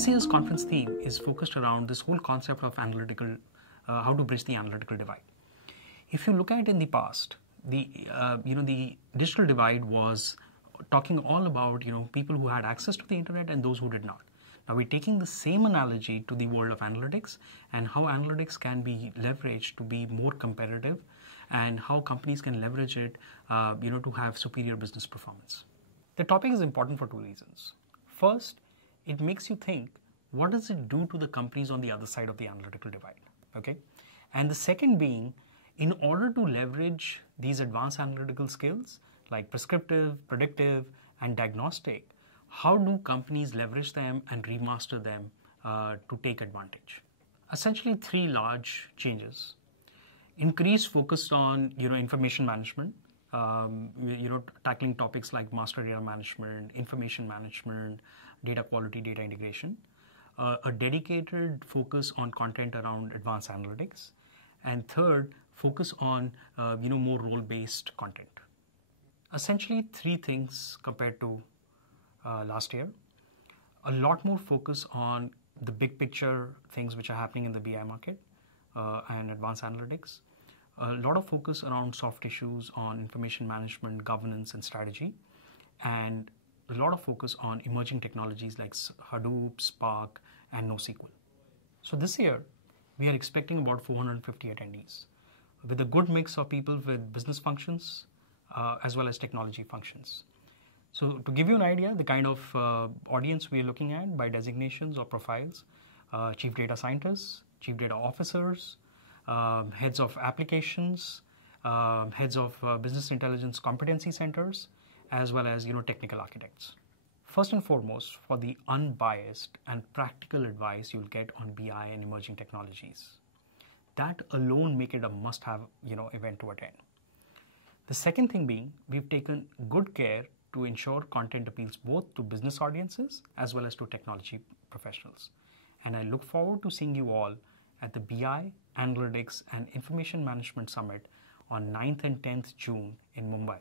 This year's conference theme is focused around this whole concept of how to bridge the analytical divide. If you look at it in the past, the digital divide was talking all about people who had access to the internet and those who did not. Now we're taking the same analogy to the world of analytics and how analytics can be leveraged to be more competitive and how companies can leverage it to have superior business performance. The topic is important for two reasons. First, it makes you think, what does it do to the companies on the other side of the analytical divide? Okay? And the second being, in order to leverage these advanced analytical skills like prescriptive, predictive, and diagnostic, how do companies leverage them and remaster them to take advantage? Essentially, three large changes. Increased focus on information management, tackling topics like master data management, information management, data quality, data integration. A dedicated focus on content around advanced analytics. And third, focus on more role-based content. Essentially, three things compared to last year. A lot more focus on the big picture things which are happening in the BI market and advanced analytics. A lot of focus around soft issues on information management, governance, and strategy. And a lot of focus on emerging technologies like Hadoop, Spark, and NoSQL. So this year, we are expecting about 450 attendees with a good mix of people with business functions as well as technology functions. So to give you an idea, the kind of audience we are looking at by designations or profiles, chief data scientists, chief data officers, heads of applications, heads of business intelligence competency centers, as well as technical architects. First and foremost, for the unbiased and practical advice you'll get on BI and emerging technologies. That alone make it a must-have event to attend. The second thing being, we've taken good care to ensure content appeals both to business audiences as well as to technology professionals. And I look forward to seeing you all at the BI, Analytics and Information Management Summit on 9th and 10th June in Mumbai.